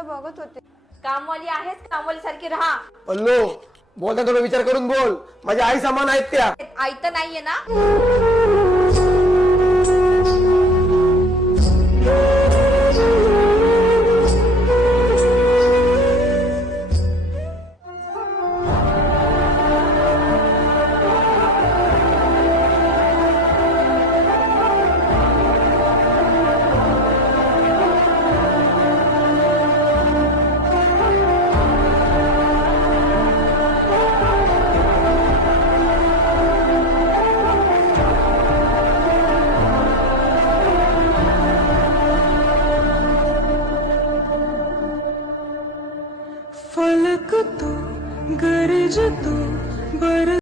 तर बघत होते. कामवाली आहेस, कामवाली सारखी राहा. पल्लू बोलता थोडा विचार करून बोल. माझी आई समान आहेत त्या. आई तर नाहीये ना.